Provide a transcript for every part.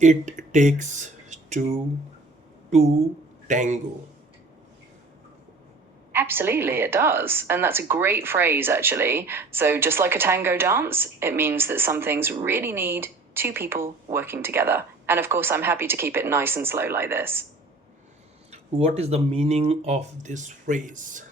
It takes two to tango. Absolutely, it does. And that's a great phrase, actually. So, just like a tango dance, it means that some things really need two people working together. And of course, I'm happy to keep it nice and slow like this. What is the meaning of this phrase?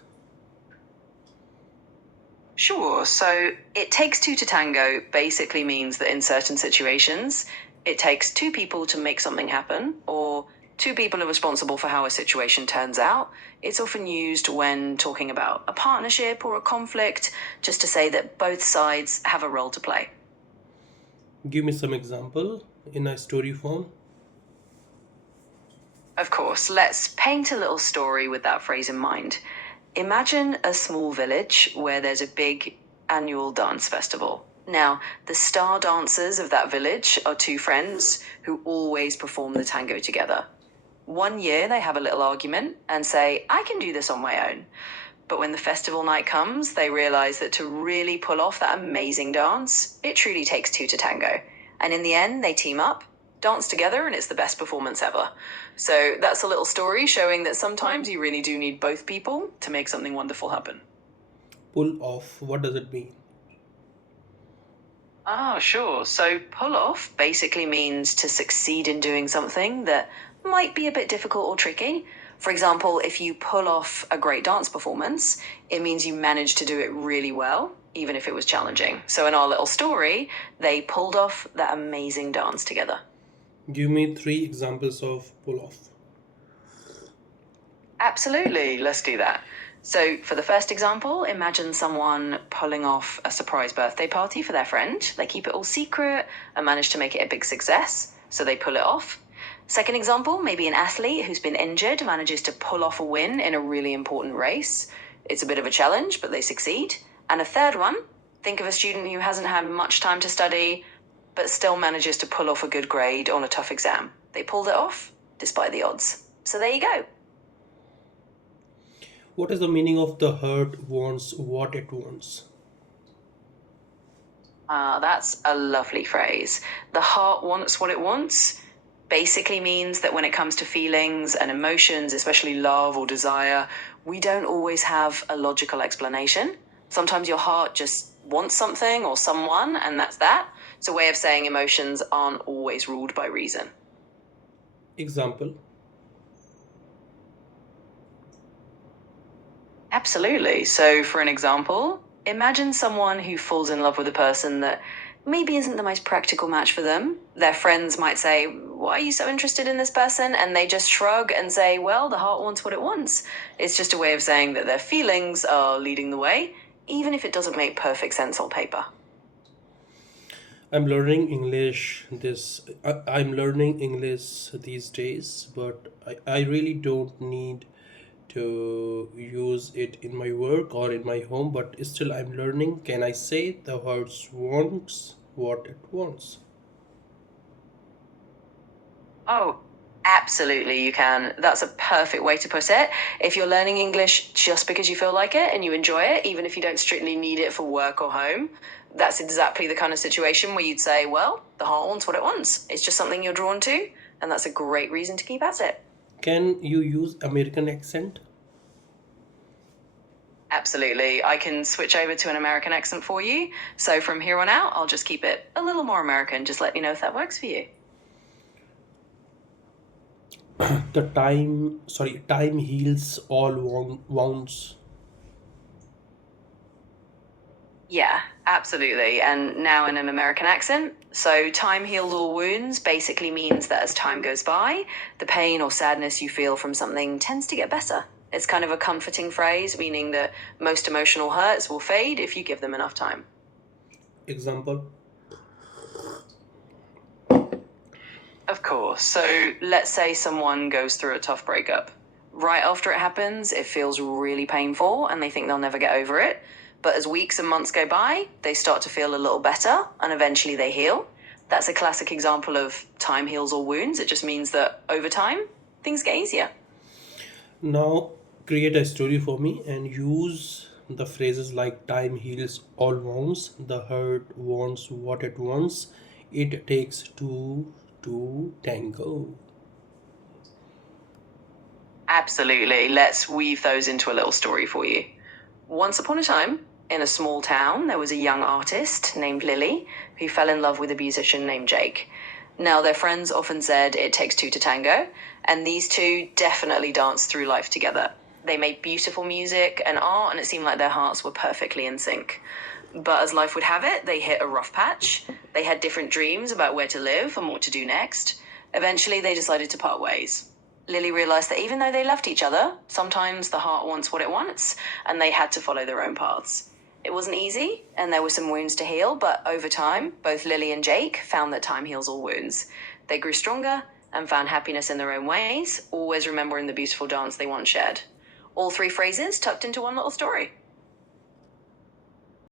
Sure. So it takes two to tango basically means that in certain situations, it takes two people to make something happen, or two people are responsible for how a situation turns out. It's often used when talking about a partnership or a conflict, just to say that both sides have a role to play. Give me some example in a story form. Of course, let's paint a little story with that phrase in mind. Imagine a small village where there's a big annual dance festival. Now, the star dancers of that village are two friends who always perform the tango together. One year they have a little argument and say, I can do this on my own. But when the festival night comes, they realize that to really pull off that amazing dance, it truly takes two to tango. And in the end, they team up, dance together, and it's the best performance ever. So that's a little story showing that sometimes you really do need both people to make something wonderful happen. Pull off, what does it mean? Ah, sure. So pull off basically means to succeed in doing something that might be a bit difficult or tricky. For example, if you pull off a great dance performance, it means you managed to do it really well, even if it was challenging. So in our little story, they pulled off that amazing dance together. Give me three examples of pull off. Absolutely, let's do that. So, for the first example, imagine someone pulling off a surprise birthday party for their friend. They keep it all secret and manage to make it a big success, so they pull it off. Second example, maybe an athlete who's been injured manages to pull off a win in a really important race. It's a bit of a challenge, but they succeed. And a third one, think of a student who hasn't had much time to study, but still manages to pull off a good grade on a tough exam. They pulled it off despite the odds. So, there you go. What is the meaning of the heart wants what it wants? Ah, that's a lovely phrase. The heart wants what it wants basically means that when it comes to feelings and emotions, especially love or desire, we don't always have a logical explanation. Sometimes your heart just wants something or someone, and that's that. It's a way of saying emotions aren't always ruled by reason. Example. Absolutely. So, for an example, imagine someone who falls in love with a person that maybe isn't the most practical match for them. Their friends might say, why are you so interested in this person? And they just shrug and say, well, the heart wants what it wants. It's just a way of saying that their feelings are leading the way, even if it doesn't make perfect sense on paper. I'm learning English these days, but I really don't need to use it in my work or in my home, but still I'm learning. Can I say the words wants what it wants? Oh, absolutely, you can. That's a perfect way to put it. If you're learning English just because you feel like it and you enjoy it, even if you don't strictly need it for work or home, that's exactly the kind of situation where you'd say, well, the heart wants what it wants. It's just something you're drawn to, and that's a great reason to keep at it. Can you use American accent? Absolutely. I can switch over to an American accent for you. So from here on out, I'll just keep it a little more American. Just let me know if that works for you. Time heals all wounds. Yeah, absolutely. And now in an American accent. So, time heals all wounds basically means that as time goes by, the pain or sadness you feel from something tends to get better. It's kind of a comforting phrase, meaning that most emotional hurts will fade if you give them enough time. Example. Of course. So, let's say someone goes through a tough breakup. Right after it happens, it feels really painful and they think they'll never get over it. But as weeks and months go by, they start to feel a little better and eventually they heal. That's a classic example of time heals all wounds. It just means that over time, things get easier. Now create a story for me and use the phrases like time heals all wounds, the heart wants what it wants, it takes two two tango. Absolutely. Let's weave those into a little story for you. Once upon a time, in a small town, there was a young artist named Lily who fell in love with a musician named Jake. Now, their friends often said it takes two to tango, and these two definitely danced through life together. They made beautiful music and art, and it seemed like their hearts were perfectly in sync. But as life would have it, they hit a rough patch. They had different dreams about where to live and what to do next. Eventually, they decided to part ways. Lily realised that even though they loved each other, sometimes the heart wants what it wants, and they had to follow their own paths. It wasn't easy, and there were some wounds to heal, but over time, both Lily and Jake found that time heals all wounds. They grew stronger and found happiness in their own ways, always remembering the beautiful dance they once shared. All three phrases tucked into one little story.